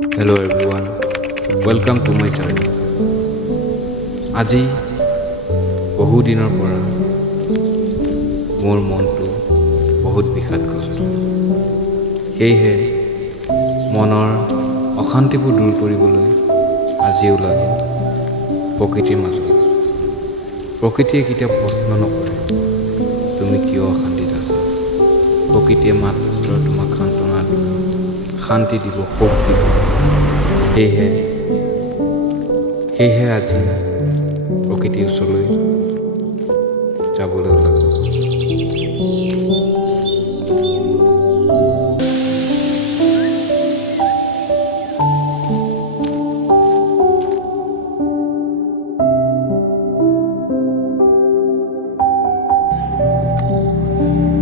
Hello everyone, welcome to my journey. আজি বহু দিনৰ পৰা মোৰ মনটো বহুত বিষাদগ্ৰস্ত। সেয়েহে মনৰ অশান্তিবোৰ দূৰ কৰিবলৈ আজি ওলালো প্ৰকৃতিৰ মাজলৈ। প্ৰকৃতিয়ে কেতিয়াও প্ৰশ্ন নকৰে তুমি কিয় অশান্তিত আছা। প্ৰকৃতিয়ে মাত্ৰ তোমাক সান্তনা দিব, শান্তি দিব, সুখ দিব। সেয়েহে আজি প্ৰকৃতিৰ ওচৰলৈ যাবলৈ ওলালো।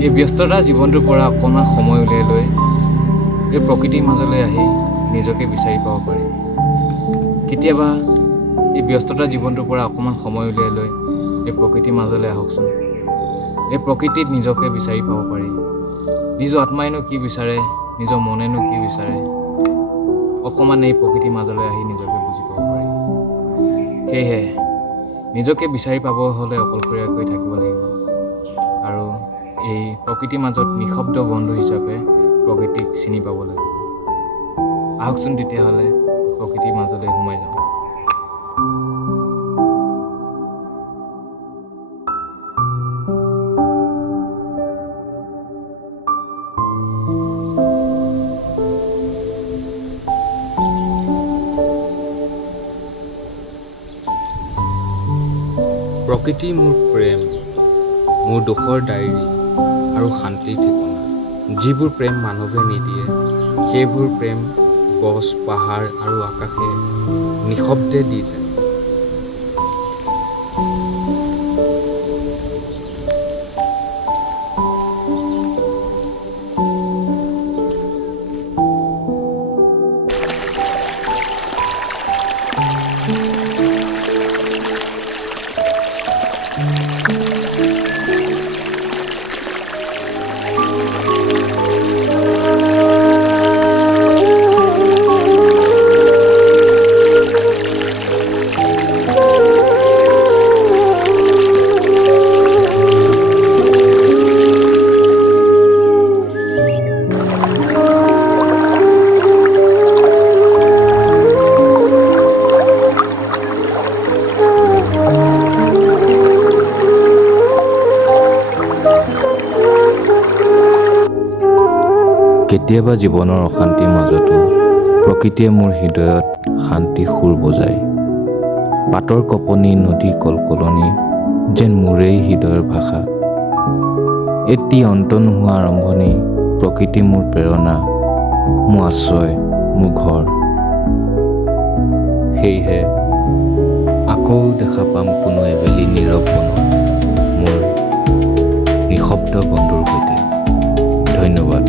এই ব্যস্ততা জীৱনটোৰ পৰা অকণমান সময় উলিয়াই লৈ এই প্ৰকৃতিৰ মাজলৈ আহি নিজকে বিচাৰি পাব পাৰি। কেতিয়াবা এই ব্যস্ততা জীৱনটোৰ পৰা অকণমান সময় উলিয়াই লৈ এই প্ৰকৃতিৰ মাজলৈ আহকচোন। এই প্ৰকৃতিত নিজকে বিচাৰি পাব পাৰি। নিজৰ আত্মাইনো কি বিচাৰে, নিজৰ মনেনো কি বিচাৰে, অকণমান এই প্ৰকৃতিৰ মাজলৈ আহি নিজকে বুজি পাব পাৰি। সেয়েহে নিজকে বিচাৰি পাব হ'লে অকলশৰীয়াকৈ থাকিব লাগিব আৰু এই প্ৰকৃতিৰ মাজত নিঃশব্দ বন্ধু হিচাপে প্ৰকৃতিক চিনি পাব লাগিব। আহকচোন তেতিয়াহ'লে প্ৰকৃতিৰ মাজলৈ সোমাই যাওঁ। প্ৰকৃতি মোৰ প্ৰেম, মোৰ দুখৰ ডায়েৰী আৰু শান্তিৰ ঠিকনা। যিবোৰ প্ৰেম মানৱে নিদিয়ে, সেইবোৰ প্ৰেম গছ, পাহাৰ আৰু আকাশে নিঃশব্দে দি যায়। কেতিয়াবা জীৱনৰ অশান্তিৰ মাজতো প্ৰকৃতিয়ে মোৰ হৃদয়ত শান্তি সুৰ বজায়। পাতৰ কপনি, নদী কলকলনি যেন মোৰেই হৃদয়ৰ ভাষা। এটি অন্ত নোহোৱা আৰম্ভণি, প্ৰকৃতি মোৰ প্ৰেৰণা, মোৰ আশ্ৰয়, মোৰ ঘৰ। সেয়েহে আকৌ দেখা পাম কোনো এবেলি নীৰৱ বনত মোৰ নিঃশব্দ বন্ধুৰ সৈতে। ধন্যবাদ।